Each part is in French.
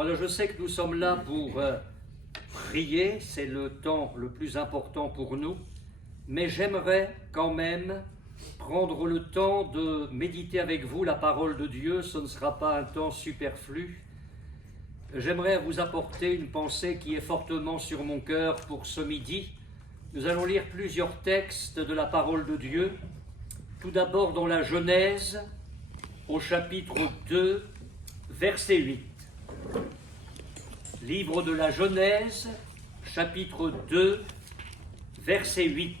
Voilà, je sais que nous sommes là pour prier, c'est le temps le plus important pour nous, mais j'aimerais quand même prendre le temps de méditer avec vous la parole de Dieu. Ce ne sera pas un temps superflu. J'aimerais vous apporter une pensée qui est fortement sur mon cœur pour ce midi. Nous allons lire plusieurs textes de la parole de Dieu. Tout d'abord dans la Genèse, au chapitre 2, verset 8. Livre de la Genèse, chapitre 2, verset 8.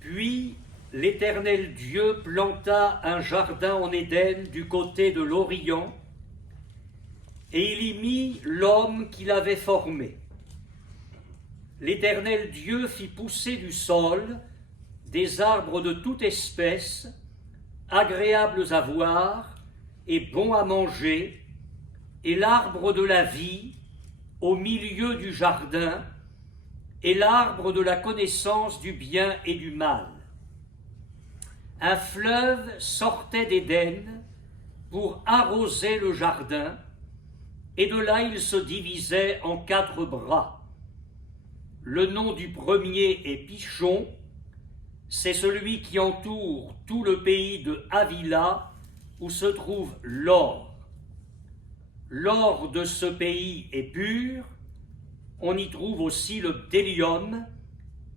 Puis l'Éternel Dieu planta un jardin en Éden du côté de l'Orient, et il y mit l'homme qu'il avait formé. L'Éternel Dieu fit pousser du sol des arbres de toute espèce, agréables à voir et bons à manger, et l'arbre de la vie au milieu du jardin, et l'arbre de la connaissance du bien et du mal. Un fleuve sortait d'Éden pour arroser le jardin, et de là il se divisait en 4 bras. Le nom du premier est Pichon, c'est celui qui entoure tout le pays de Havila, où se trouve l'or. L'or de ce pays est pur, on y trouve aussi le bdellium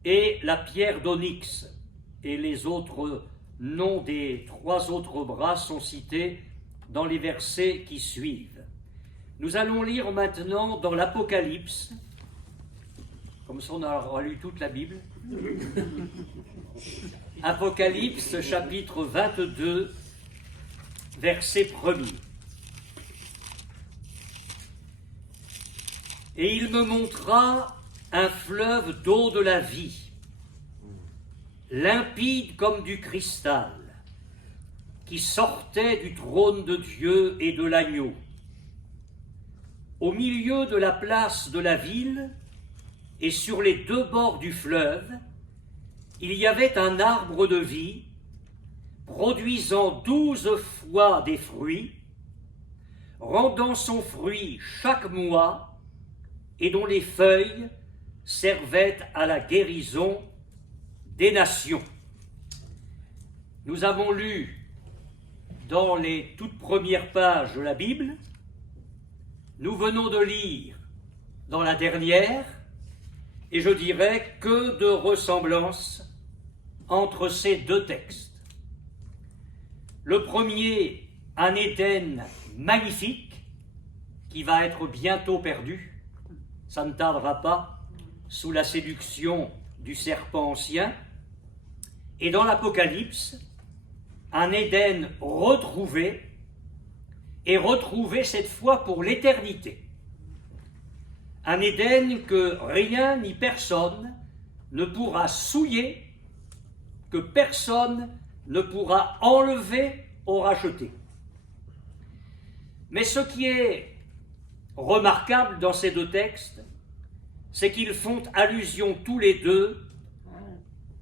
et la pierre d'onyx, et les autres noms des 3 autres bras sont cités dans les versets qui suivent. Nous allons lire maintenant dans l'Apocalypse, comme ça on aura lu toute la Bible. Apocalypse chapitre 22, verset 1er. Et il me montra un fleuve d'eau de la vie, limpide comme du cristal, qui sortait du trône de Dieu et de l'agneau. Au milieu de la place de la ville et sur les 2 bords du fleuve, il y avait un arbre de vie, produisant 12 fois des fruits, rendant son fruit chaque mois, et dont les feuilles servaient à la guérison des nations. Nous avons lu dans les toutes premières pages de la Bible, nous venons de lire dans la dernière, et je dirais que de ressemblance entre ces 2 textes. Le premier, un Éden magnifique, qui va être bientôt perdu, ça ne tardera pas, sous la séduction du serpent ancien. Et dans l'Apocalypse, un Éden retrouvé, et retrouvé cette fois pour l'éternité. Un Éden que rien ni personne ne pourra souiller, que personne ne pourra enlever ou racheter. Mais ce qui est remarquable dans ces 2 textes, c'est qu'ils font allusion tous les 2,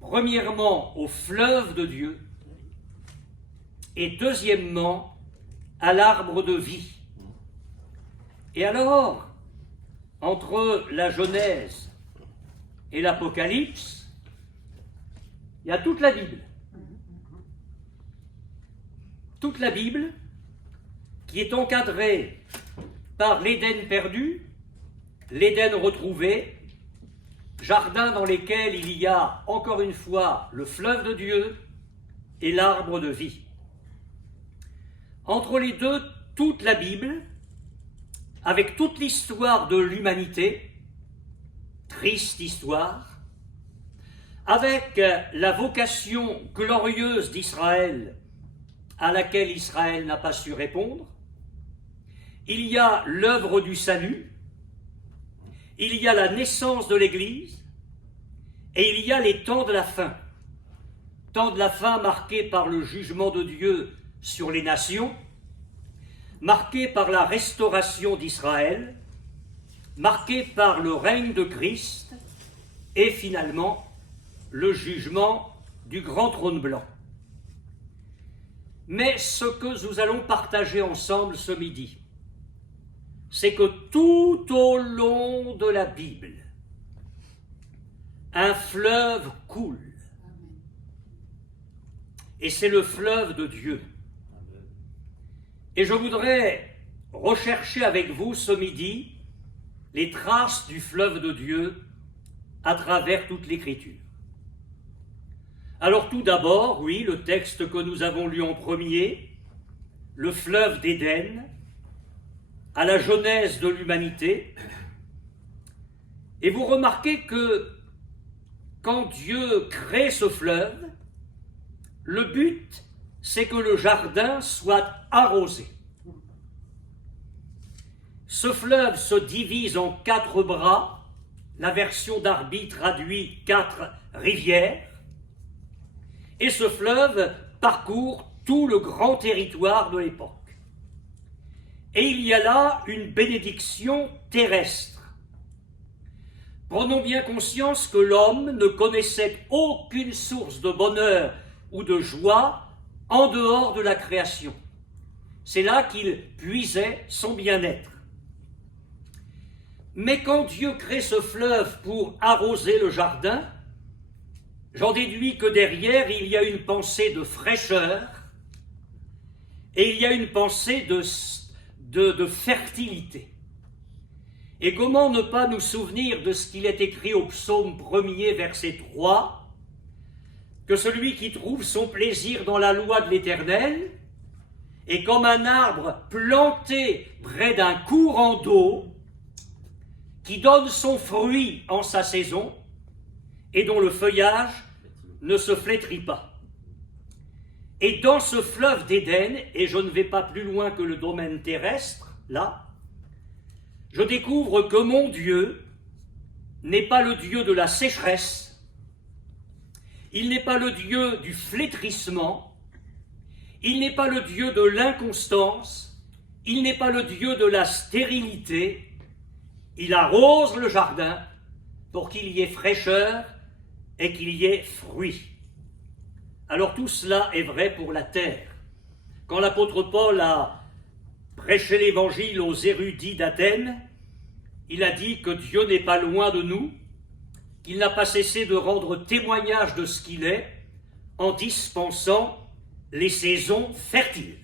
premièrement au fleuve de Dieu, et deuxièmement à l'arbre de vie. Et alors, entre la Genèse et l'Apocalypse, il y a toute la Bible. Toute la Bible qui est encadrée par l'Éden perdu, l'Éden retrouvé, jardin dans lesquels il y a encore une fois le fleuve de Dieu et l'arbre de vie. Entre les 2, toute la Bible, avec toute l'histoire de l'humanité, triste histoire, avec la vocation glorieuse d'Israël, à laquelle Israël n'a pas su répondre. Il y a l'œuvre du salut, il y a la naissance de l'Église, et il y a les temps de la fin. Temps de la fin marqués par le jugement de Dieu sur les nations, marqués par la restauration d'Israël, marqués par le règne de Christ, et finalement le jugement du grand trône blanc. Mais ce que nous allons partager ensemble ce midi, c'est que tout au long de la Bible, un fleuve coule. Et c'est le fleuve de Dieu. Et je voudrais rechercher avec vous ce midi les traces du fleuve de Dieu à travers toute l'Écriture. Alors tout d'abord, oui, le texte que nous avons lu en premier, le fleuve d'Éden, à la genèse de l'humanité. Et vous remarquez que quand Dieu crée ce fleuve, le but, c'est que le jardin soit arrosé. Ce fleuve se divise en 4 bras, la version d'Arby traduit 4 rivières, et ce fleuve parcourt tout le grand territoire de l'époque. Et il y a là une bénédiction terrestre. Prenons bien conscience que l'homme ne connaissait aucune source de bonheur ou de joie en dehors de la création. C'est là qu'il puisait son bien-être. Mais quand Dieu crée ce fleuve pour arroser le jardin, j'en déduis que derrière, il y a une pensée de fraîcheur et il y a une pensée de fertilité. Et comment ne pas nous souvenir de ce qu'il est écrit au psaume 1er, verset 3, que celui qui trouve son plaisir dans la loi de l'Éternel est comme un arbre planté près d'un courant d'eau qui donne son fruit en sa saison et dont le feuillage ne se flétrit pas. Et dans ce fleuve d'Éden, et je ne vais pas plus loin que le domaine terrestre, là, je découvre que mon Dieu n'est pas le Dieu de la sécheresse, il n'est pas le Dieu du flétrissement, il n'est pas le Dieu de l'inconstance, il n'est pas le Dieu de la stérilité. Il arrose le jardin pour qu'il y ait fraîcheur et qu'il y ait fruit. Alors tout cela est vrai pour la terre. Quand l'apôtre Paul a prêché l'évangile aux érudits d'Athènes, il a dit que Dieu n'est pas loin de nous, qu'il n'a pas cessé de rendre témoignage de ce qu'il est en dispensant les saisons fertiles.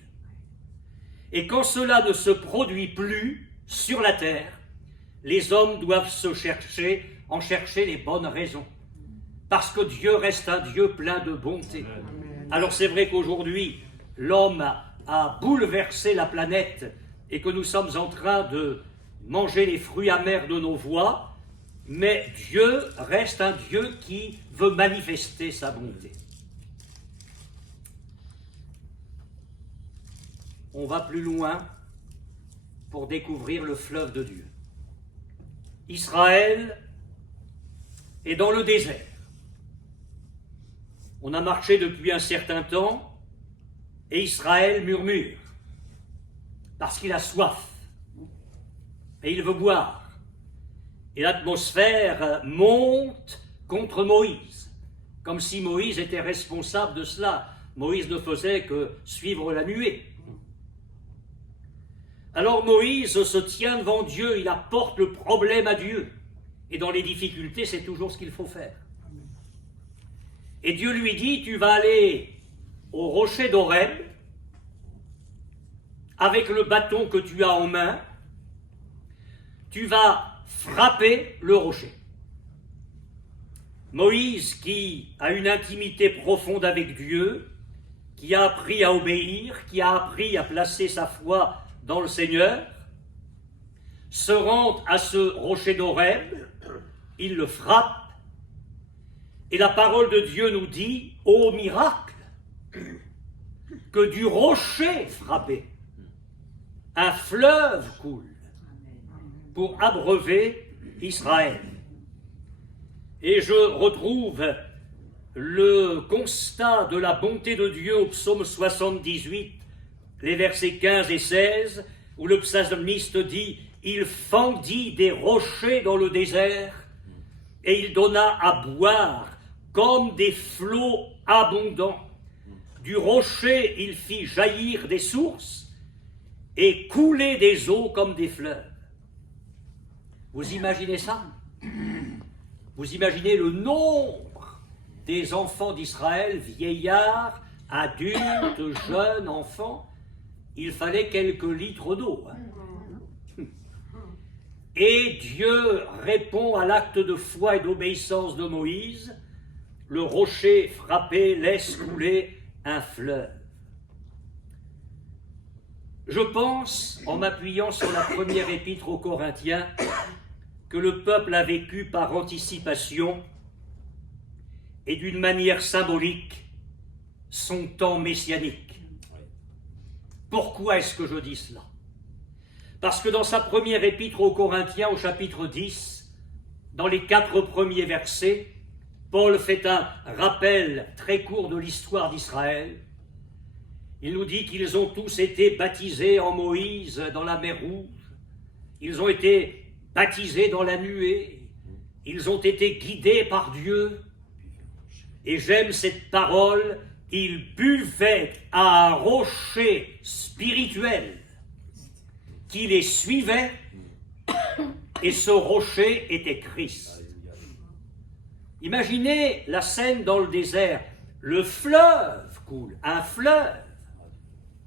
Et quand cela ne se produit plus sur la terre, les hommes doivent en chercher les bonnes raisons. Parce que Dieu reste un Dieu plein de bonté. Alors c'est vrai qu'aujourd'hui, l'homme a bouleversé la planète et que nous sommes en train de manger les fruits amers de nos voies, mais Dieu reste un Dieu qui veut manifester sa bonté. On va plus loin pour découvrir le fleuve de Dieu. Israël est dans le désert. On a marché depuis un certain temps et Israël murmure parce qu'il a soif et il veut boire. Et l'atmosphère monte contre Moïse, comme si Moïse était responsable de cela. Moïse ne faisait que suivre la nuée. Alors Moïse se tient devant Dieu, il apporte le problème à Dieu. Et dans les difficultés, c'est toujours ce qu'il faut faire. Et Dieu lui dit, tu vas aller au rocher d'Horeb, avec le bâton que tu as en main, tu vas frapper le rocher. Moïse, qui a une intimité profonde avec Dieu, qui a appris à obéir, qui a appris à placer sa foi dans le Seigneur, se rend à ce rocher d'Horeb, il le frappe, et la parole de Dieu nous dit, ô miracle, que du rocher frappé, un fleuve coule pour abreuver Israël. Et je retrouve le constat de la bonté de Dieu au psaume 78, les versets 15 et 16, où le psalmiste dit « Il fendit des rochers dans le désert, et il donna à boire comme des flots abondants. Du rocher, il fit jaillir des sources et couler des eaux comme des fleuves. Vous imaginez ça? Vous imaginez le nombre des enfants d'Israël, vieillards, adultes, jeunes, enfants? Il fallait quelques litres d'eau. Et Dieu répond à l'acte de foi et d'obéissance de Moïse. Le rocher frappé laisse couler un fleuve. Je pense, en m'appuyant sur la première épître aux Corinthiens, que le peuple a vécu par anticipation et d'une manière symbolique son temps messianique. Pourquoi est-ce que je dis cela? Parce que dans sa première épître aux Corinthiens, au chapitre 10, dans les 4 premiers versets, Paul fait un rappel très court de l'histoire d'Israël. Il nous dit qu'ils ont tous été baptisés en Moïse dans la mer Rouge. Ils ont été baptisés dans la nuée. Ils ont été guidés par Dieu. Et j'aime cette parole, ils buvaient à un rocher spirituel qui les suivait, et ce rocher était Christ. Imaginez la scène dans le désert. Le fleuve coule, un fleuve.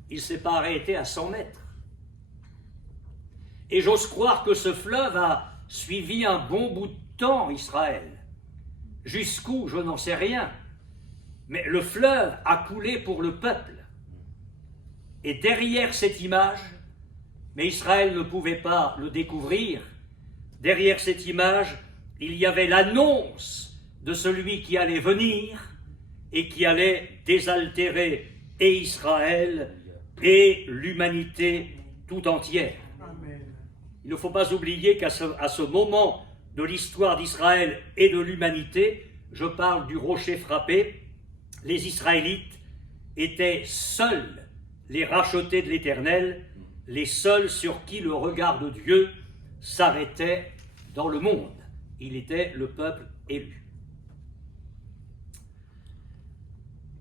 Il ne s'est pas arrêté à 100 mètres. Et j'ose croire que ce fleuve a suivi un bon bout de temps Israël. Jusqu'où, je n'en sais rien. Mais le fleuve a coulé pour le peuple. Et derrière cette image, mais Israël ne pouvait pas le découvrir, derrière cette image, il y avait l'annonce de celui qui allait venir et qui allait désaltérer et Israël et l'humanité tout entière. Amen. Il ne faut pas oublier qu'à ce moment de l'histoire d'Israël et de l'humanité, je parle du rocher frappé, les Israélites étaient seuls les rachetés de l'Éternel, les seuls sur qui le regard de Dieu s'arrêtait dans le monde. Il était le peuple élu.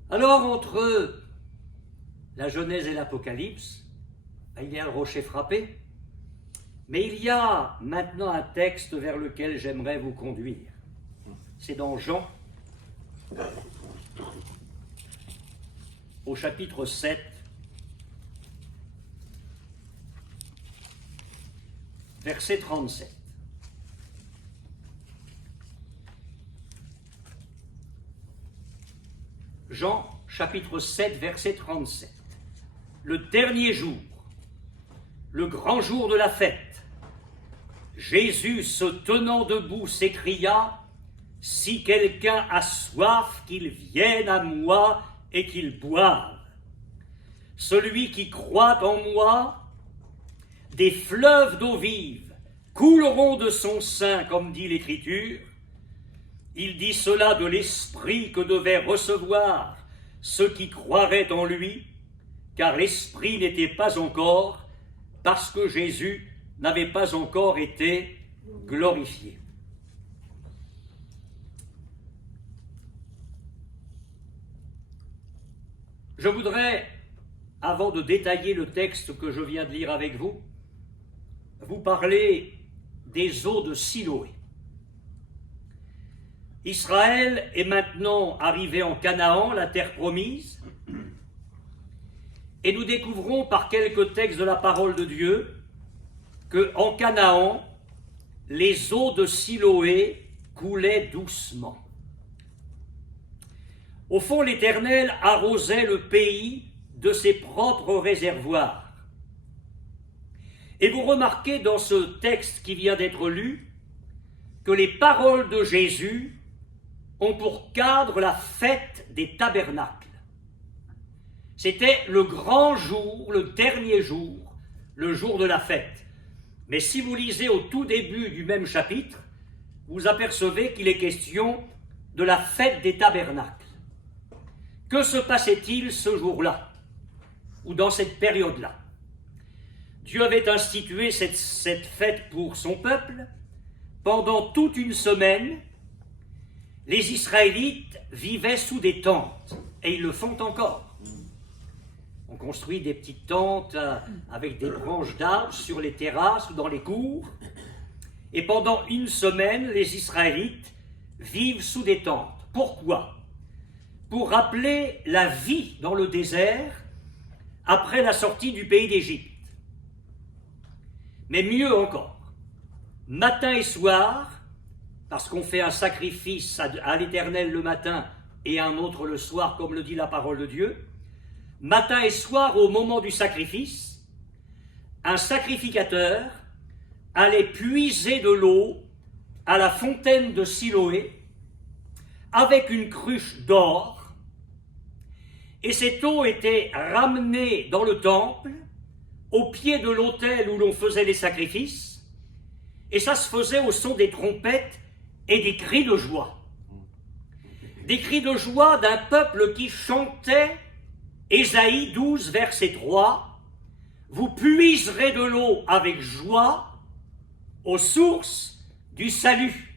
Alors, entre la Genèse et l'Apocalypse, il y a le rocher frappé, mais il y a maintenant un texte vers lequel j'aimerais vous conduire. C'est dans Jean, au chapitre 7, verset 37. Jean, chapitre 7, verset 37. Le dernier jour, le grand jour de la fête, Jésus, se tenant debout, s'écria : « Si quelqu'un a soif, qu'il vienne à moi et qu'il boive. Celui qui croit en moi, des fleuves d'eau vive couleront de son sein, comme dit l'Écriture. » Il dit cela de l'Esprit que devaient recevoir ceux qui croiraient en lui, car l'Esprit n'était pas encore, parce que Jésus n'avait pas encore été glorifié. Je voudrais, avant de détailler le texte que je viens de lire avec vous, vous parler des eaux de Siloé. Israël est maintenant arrivé en Canaan, la terre promise, et nous découvrons par quelques textes de la parole de Dieu qu'en Canaan, les eaux de Siloé coulaient doucement. Au fond, l'Éternel arrosait le pays de ses propres réservoirs. Et vous remarquez dans ce texte qui vient d'être lu que les paroles de Jésus ont pour cadre la fête des tabernacles. C'était le grand jour, le dernier jour, le jour de la fête. Mais si vous lisez au tout début du même chapitre, vous apercevez qu'il est question de la fête des tabernacles. Que se passait-il ce jour-là, ou dans cette période-là? Dieu avait institué cette fête pour son peuple. Pendant toute une semaine, les Israélites vivaient sous des tentes, et ils le font encore. On construit des petites tentes avec des branches d'arbres sur les terrasses ou dans les cours. Et pendant une semaine, les Israélites vivent sous des tentes. Pourquoi? Pour rappeler la vie dans le désert après la sortie du pays d'Égypte. Mais mieux encore, matin et soir, parce qu'on fait un sacrifice à l'Éternel le matin et un autre le soir, comme le dit la parole de Dieu, matin et soir, au moment du sacrifice, un sacrificateur allait puiser de l'eau à la fontaine de Siloé avec une cruche d'or, et cette eau était ramenée dans le temple, au pied de l'autel où l'on faisait les sacrifices, et ça se faisait au son des trompettes et des cris de joie. Des cris de joie d'un peuple qui chantait Ésaïe 12, verset 3, « Vous puiserez de l'eau avec joie aux sources du salut. »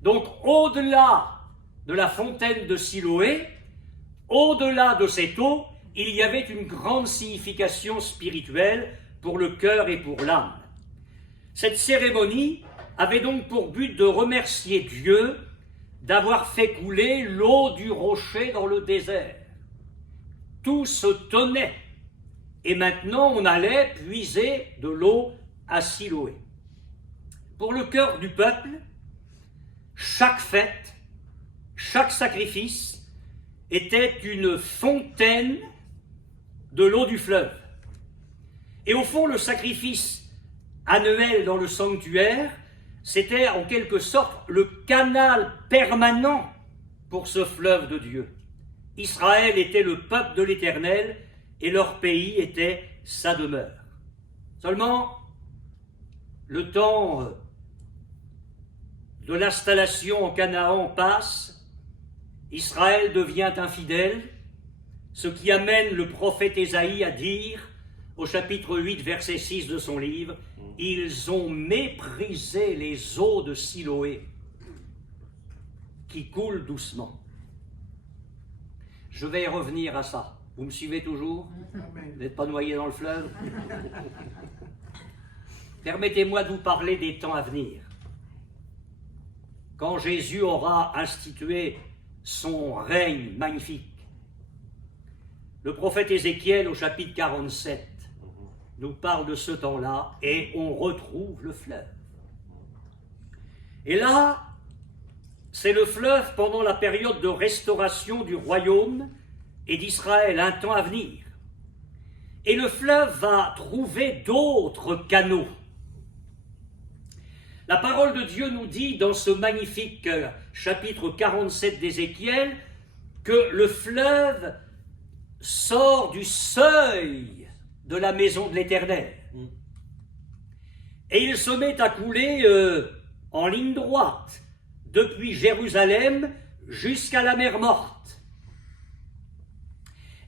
Donc, au-delà de la fontaine de Siloé, au-delà de cette eau, il y avait une grande signification spirituelle pour le cœur et pour l'âme. Cette cérémonie avait donc pour but de remercier Dieu d'avoir fait couler l'eau du rocher dans le désert. Tout se tenait, et maintenant on allait puiser de l'eau à Siloé. Pour le cœur du peuple, chaque fête, chaque sacrifice était une fontaine de l'eau du fleuve. Et au fond, le sacrifice annuel dans le sanctuaire, c'était en quelque sorte le canal permanent pour ce fleuve de Dieu. Israël était le peuple de l'Éternel et leur pays était sa demeure. Seulement, le temps de l'installation en Canaan passe, Israël devient infidèle, ce qui amène le prophète Ésaïe à dire, au chapitre 8, verset 6 de son livre, « Ils ont méprisé les eaux de Siloé qui coulent doucement. » Je vais y revenir à ça. Vous me suivez toujours? Vous n'êtes pas noyé dans le fleuve? Permettez-moi de vous parler des temps à venir. Quand Jésus aura institué son règne magnifique, le prophète Ézéchiel, au chapitre 47, nous parle de ce temps-là et on retrouve le fleuve. Et là, c'est le fleuve pendant la période de restauration du royaume et d'Israël, un temps à venir. Et le fleuve va trouver d'autres canaux. La parole de Dieu nous dit dans ce magnifique chapitre 47 d'Ézéchiel que le fleuve sort du seuil de la maison de l'Éternel. Et il se met à couler en ligne droite, depuis Jérusalem jusqu'à la mer Morte.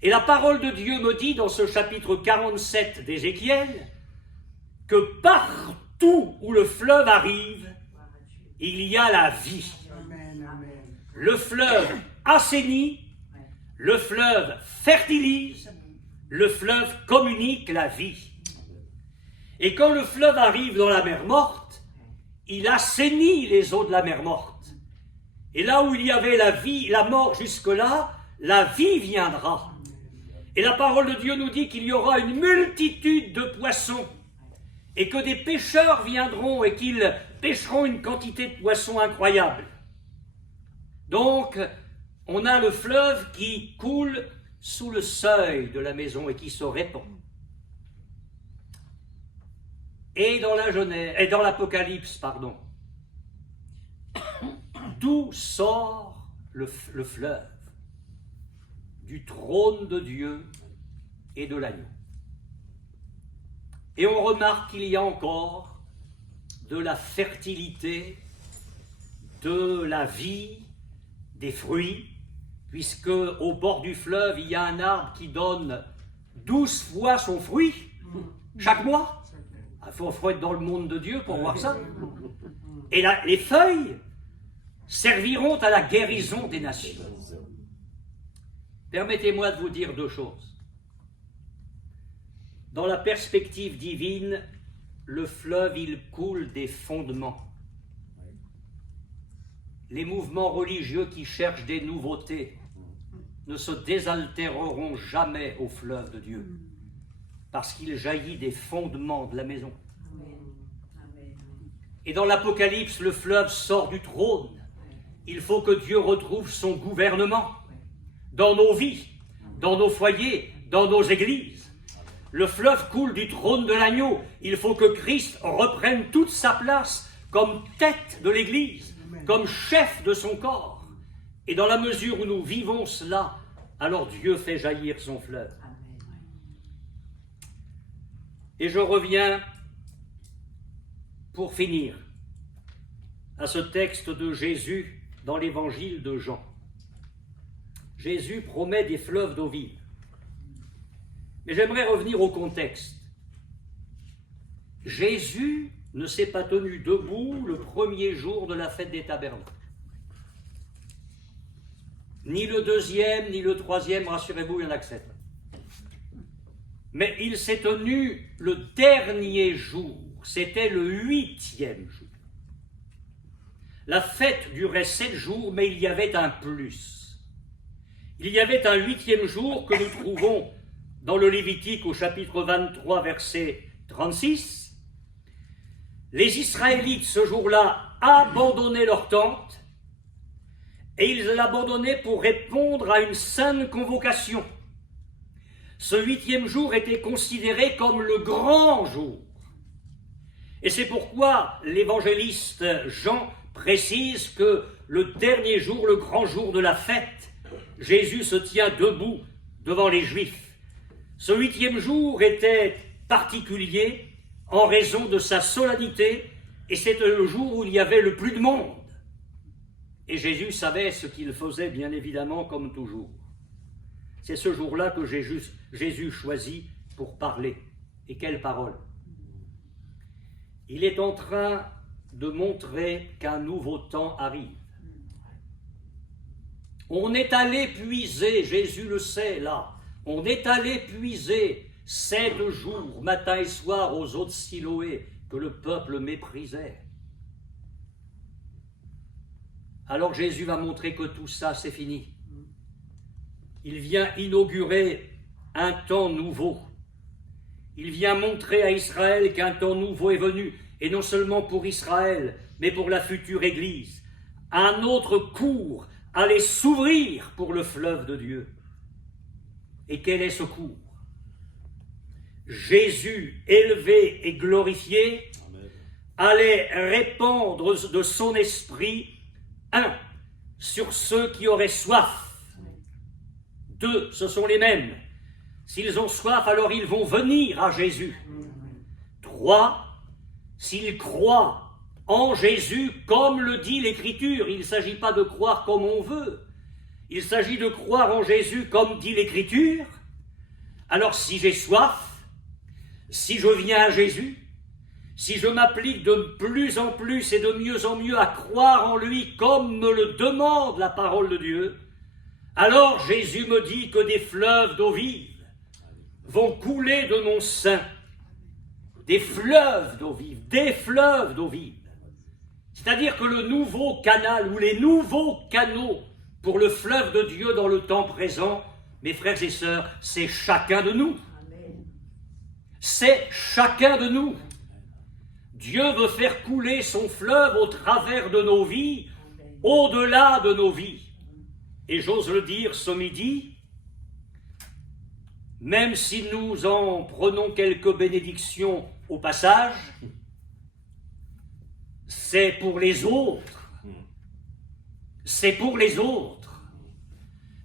Et la parole de Dieu me dit dans ce chapitre 47 d'Ézéchiel que partout où le fleuve arrive, il y a la vie. Le fleuve assainit, le fleuve fertilise, le fleuve communique la vie. Et quand le fleuve arrive dans la mer Morte, il assainit les eaux de la mer Morte. Et là où il y avait la vie, la mort jusque-là, la vie viendra. Et la parole de Dieu nous dit qu'il y aura une multitude de poissons et que des pêcheurs viendront et qu'ils pêcheront une quantité de poissons incroyable. Donc, on a le fleuve qui coule sous le seuil de la maison et qui se répand. Et dans la Genèse, et dans l'Apocalypse, d'où sort le fleuve? Du trône de Dieu et de l'agneau. Et on remarque qu'il y a encore de la fertilité, de la vie, des fruits, puisque au bord du fleuve, il y a un arbre qui donne 12 fois son fruit chaque mois. Il faut être dans le monde de Dieu pour voir ça. Et là, les feuilles serviront à la guérison des nations. Permettez-moi de vous dire deux choses. Dans la perspective divine, le fleuve, il coule des fondements. Les mouvements religieux qui cherchent des nouveautés ne se désaltéreront jamais au fleuve de Dieu, parce qu'il jaillit des fondements de la maison. Et dans l'Apocalypse, le fleuve sort du trône. Il faut que Dieu retrouve son gouvernement dans nos vies, dans nos foyers, dans nos églises. Le fleuve coule du trône de l'agneau. Il faut que Christ reprenne toute sa place comme tête de l'Église, comme chef de son corps. Et dans la mesure où nous vivons cela, alors Dieu fait jaillir son fleuve. Et je reviens, pour finir, à ce texte de Jésus dans l'évangile de Jean. Jésus promet des fleuves d'eau vive. Mais j'aimerais revenir au contexte. Jésus ne s'est pas tenu debout le premier jour de la fête des tabernacles. Ni le deuxième, ni le troisième, rassurez-vous, il y en a que 7. Mais il s'est tenu le dernier jour, c'était le 8e jour. La fête durait 7 jours, mais il y avait un plus. Il y avait un 8e jour que nous trouvons dans le Lévitique au chapitre 23, verset 36. Les Israélites, ce jour-là, abandonnaient leur tente et ils l'abandonnaient pour répondre à une sainte convocation. Ce 8e jour était considéré comme le grand jour. Et c'est pourquoi l'évangéliste Jean précise que le dernier jour, le grand jour de la fête, Jésus se tient debout devant les Juifs. Ce 8e jour était particulier en raison de sa solennité, et c'était le jour où il y avait le plus de monde. Et Jésus savait ce qu'il faisait, bien évidemment, comme toujours. C'est ce jour-là que Jésus choisit pour parler. Et quelle parole! Il est en train de montrer qu'un nouveau temps arrive. On est allé puiser, Jésus le sait là, on est allé puiser 7 jours, matin et soir, aux eaux de Siloé, que le peuple méprisait. Alors Jésus va montrer que tout ça, c'est fini. Il vient inaugurer un temps nouveau. Il vient montrer à Israël qu'un temps nouveau est venu, et non seulement pour Israël, mais pour la future Église. Un autre cours allait s'ouvrir pour le fleuve de Dieu. Et quel est ce cours? Jésus, élevé et glorifié, allait répandre de son esprit, 1, sur ceux qui auraient soif. 2, ce sont les mêmes. S'ils ont soif, alors ils vont venir à Jésus. 3, s'ils croient en Jésus, comme le dit l'Écriture, il ne s'agit pas de croire comme on veut, il s'agit de croire en Jésus comme dit l'Écriture. Alors si j'ai soif, si je viens à Jésus, si je m'applique de plus en plus et de mieux en mieux à croire en lui comme me le demande la parole de Dieu, alors Jésus me dit que des fleuves d'eau vive vont couler de mon sein. Des fleuves d'eau vive, des fleuves d'eau vive. C'est-à-dire que le nouveau canal ou les nouveaux canaux pour le fleuve de Dieu dans le temps présent, mes frères et sœurs, c'est chacun de nous. C'est chacun de nous. Dieu veut faire couler son fleuve au travers de nos vies, au-delà de nos vies. Et j'ose le dire ce midi, même si nous en prenons quelques bénédictions au passage, c'est pour les autres. C'est pour les autres.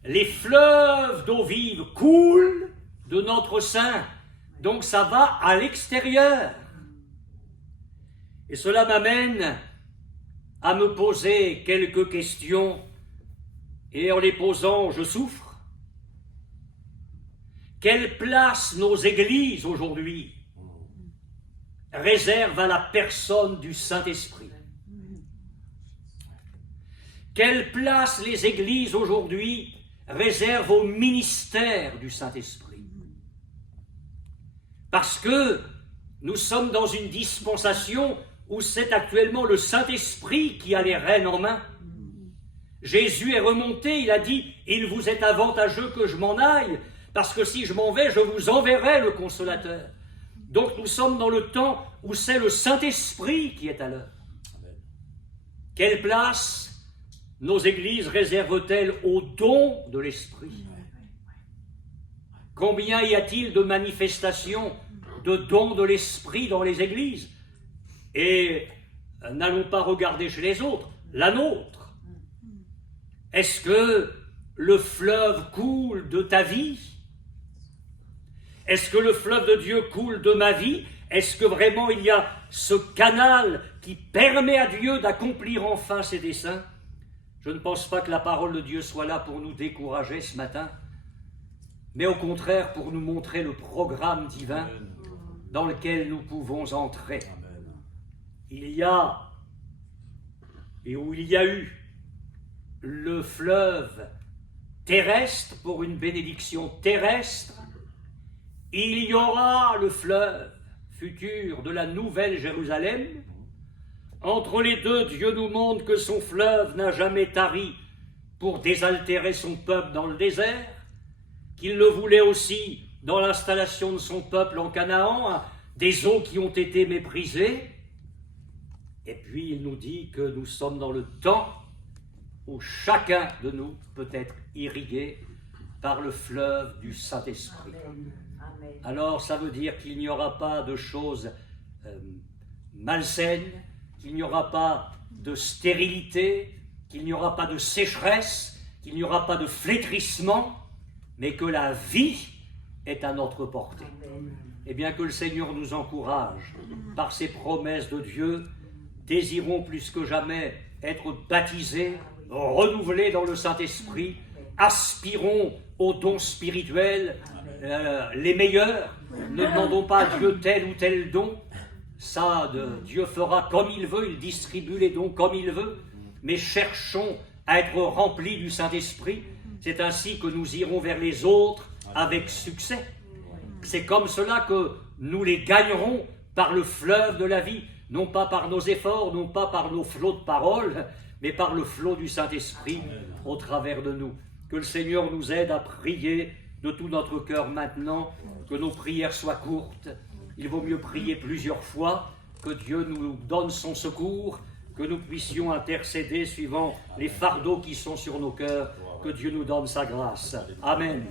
Les fleuves d'eau vive coulent de notre sein, donc ça va à l'extérieur. Et cela m'amène à me poser quelques questions, et en les posant, je souffre. Quelle place nos églises aujourd'hui réservent à la personne du Saint-Esprit? Quelle place les églises aujourd'hui réservent au ministère du Saint-Esprit? Parce que nous sommes dans une dispensation où c'est actuellement le Saint-Esprit qui a les rênes en main. Jésus est remonté, il a dit « Il vous est avantageux que je m'en aille, parce que si je m'en vais, je vous enverrai le Consolateur. » Donc nous sommes dans le temps où c'est le Saint-Esprit qui est à l'œuvre. Quelle place nos églises réservent-elles au don de l'Esprit? Combien y a-t-il de manifestations de dons de l'Esprit dans les églises? Et n'allons pas regarder chez les autres, la nôtre. Est-ce que le fleuve coule de ta vie? Est-ce que le fleuve de Dieu coule de ma vie? Est-ce que vraiment il y a ce canal qui permet à Dieu d'accomplir enfin ses desseins? Je ne pense pas que la parole de Dieu soit là pour nous décourager ce matin, mais au contraire pour nous montrer le programme divin dans lequel nous pouvons entrer. Il y a, et où il y a eu, le fleuve terrestre pour une bénédiction terrestre, il y aura le fleuve futur de la Nouvelle Jérusalem. Entre les deux, Dieu nous montre que son fleuve n'a jamais tari pour désaltérer son peuple dans le désert, qu'il le voulait aussi dans l'installation de son peuple en Canaan, des eaux qui ont été méprisées. Et puis il nous dit que nous sommes dans le temps où chacun de nous peut être irrigué par le fleuve du Saint-Esprit. Alors ça veut dire qu'il n'y aura pas de choses malsaines, qu'il n'y aura pas de stérilité, qu'il n'y aura pas de sécheresse, qu'il n'y aura pas de flétrissement, mais que la vie est à notre portée. Et bien que le Seigneur nous encourage par ses promesses de Dieu, désirons plus que jamais être baptisés, renouvelés dans le Saint-Esprit, aspirons aux dons spirituels, les meilleurs, ne demandons pas à Dieu tel ou tel don, ça Dieu fera comme il veut, il distribue les dons comme il veut, mais cherchons à être remplis du Saint-Esprit, c'est ainsi que nous irons vers les autres avec succès. C'est comme cela que nous les gagnerons par le fleuve de la vie, non pas par nos efforts, non pas par nos flots de paroles, mais par le flot du Saint-Esprit au travers de nous. Que le Seigneur nous aide à prier de tout notre cœur maintenant, que nos prières soient courtes. Il vaut mieux prier plusieurs fois, que Dieu nous donne son secours, que nous puissions intercéder suivant les fardeaux qui sont sur nos cœurs, que Dieu nous donne sa grâce. Amen.